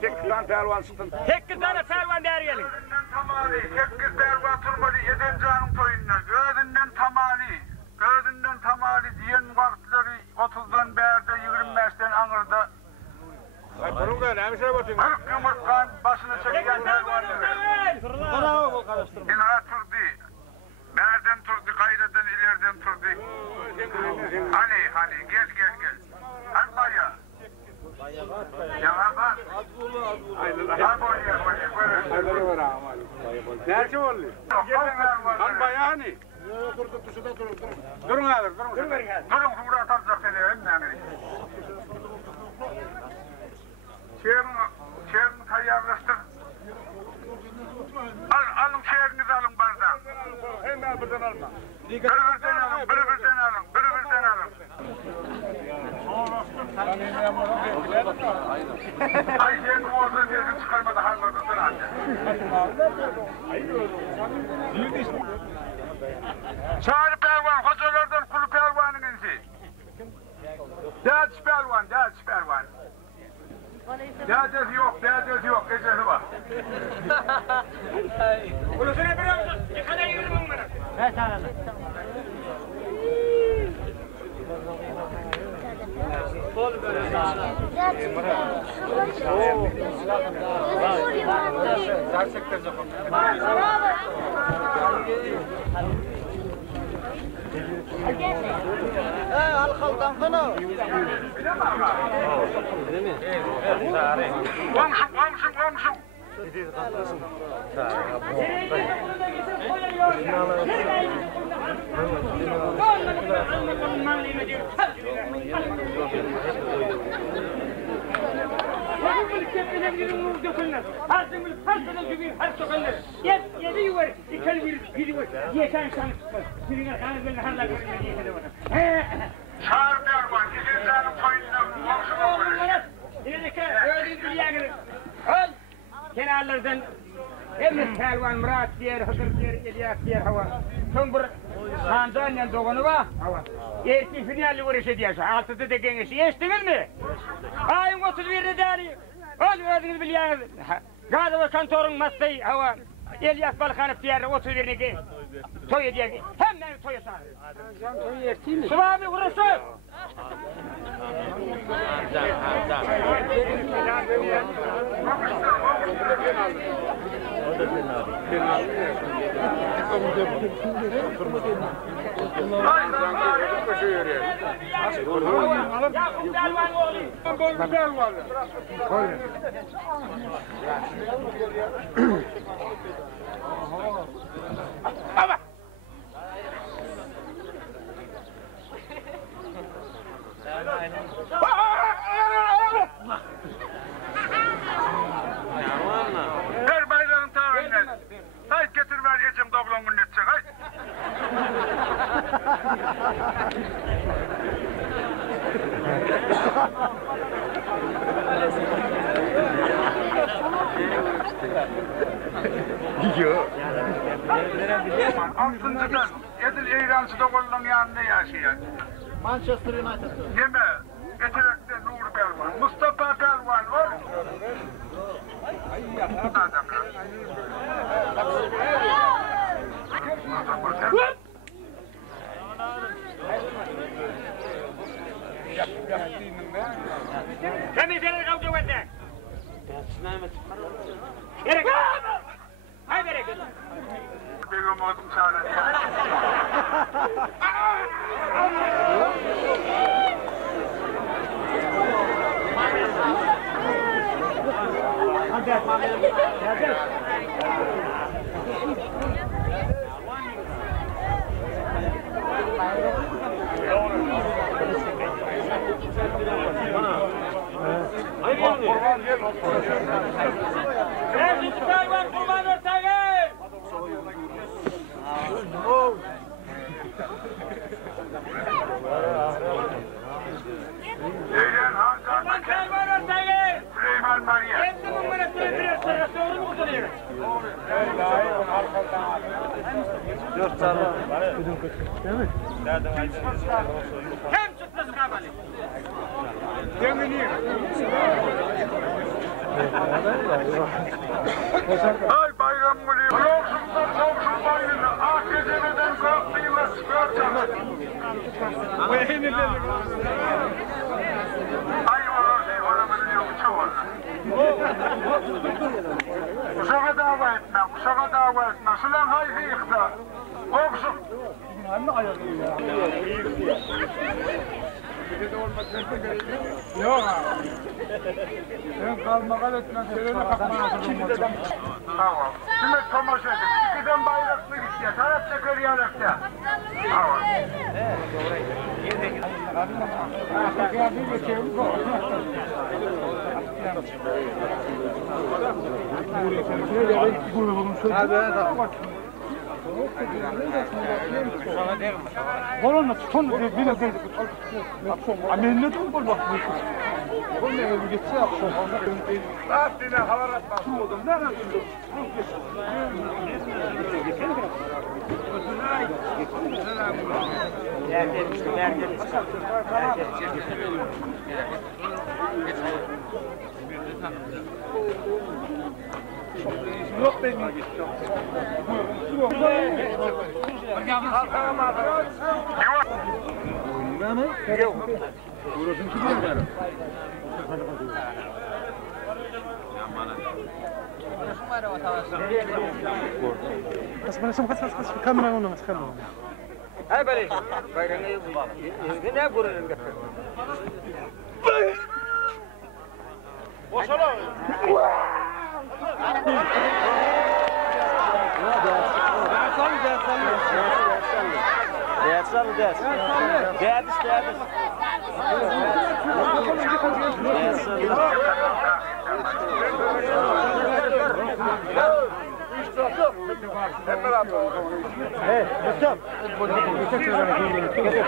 8 tane pehlivan çıktın. 8 tane pehlivan der gelin. Gözünden tamali, 8 pehlivan turmadı Edencan'ın toyununa. Gözünden tamali diyen vakitleri 30'dan berde 25'ten Anır'da. Bunun da ne bir şey bakayım. 40 yumurtkan başını çekiyen pehlivanları. İnha turdu. Nereden turdu, gayreden ileriden turdu. Hani gel. Hani baya. Yana bak. Ha boya. Hayırlı var ama. Nerede oluyor? Hani baya hani. Durun abi, durun. Durun burada atacak seni önüne. Çeğrini tayyarlaştır. Alın çeğrinizi alın bardan. Hemen buradan alma. Biribirden alın. Ay çeğrini orada çeğrini çıkarmadı harmadasın anca. Çağrı pehlivan, hocalardan kulu pehlivanın insi. Dağıç pehlivan. Dağıcası yok, gecesi var. Ulusuna bir olsun. Yıkada yürüdüm onları. Ver sana. Halkaldan konu. Komşum. Çağır pehlivan, Edencan'ın toyununa komşum olur. Kenarlardan Emret Pehlivan, Murat diyer, Hıdır diyer, İlyas diyer hava. Son bir Hanzan'la doğunu var hava. Erki finalli uğraşı diyorsa, altıda da gençsi. Eştiniz mi? Ayın 31'de dani. Ol ödünüz biliyorsunuz. Gazı kantorun masayı hava. İlyas Balkanıp diyer, 31'ini toy diyer. Hemen toy sağ. Can toyu erteyim mi? Sıvabı vurursun. Ver bayrağın tağından. Hayt getir ver geçim doblongun edecek hayt. Altıncıdan Edil Eyransı'da kolunun yanında yaşıyor. Manchester United. Yeme, getirekte Nur Pehlivan, Mustafa Pehlivan var. Kami seni kavga edecek. Gerek. Hay gerek. Begüm oldum sana. Kurban ortağı. Ceylan Hancan, Kurban ortağı. Süleyman Mariye. Hepsi bunlara sürdürüyor. Doğru mu kuduruyor? Dört sarı. Hem çıkması kabali. Dengini. Ay bayram günü. Yoksuldan komşum bayını. Ah gecemeden kalktığıyla sıkıyor canım. Ay ona biliyor çok olur. Uşağa dava etme, uşağa dava etme. Şulan hayfi yıkta. Komşum. Yok abi. Sen kalmakan etmez. Şöyle kalkmana durma. Tamam. Şimdi tomaş edin. İkiden bayraklı gitti. Taraf çeker yanakta. Tamam. Balonla tutun bir de Ameliyat mı bol bak bu. Bu ne bir geçse akşam. Lastiğine hava atma. Ne yapıyorsun? Yok benim. Bas kamera onu bas kamera. Hay böyle. Bayramı yok. Ne görürüm getir. Boşala. Hep beraber. Hey, Mustafa. Geçecek.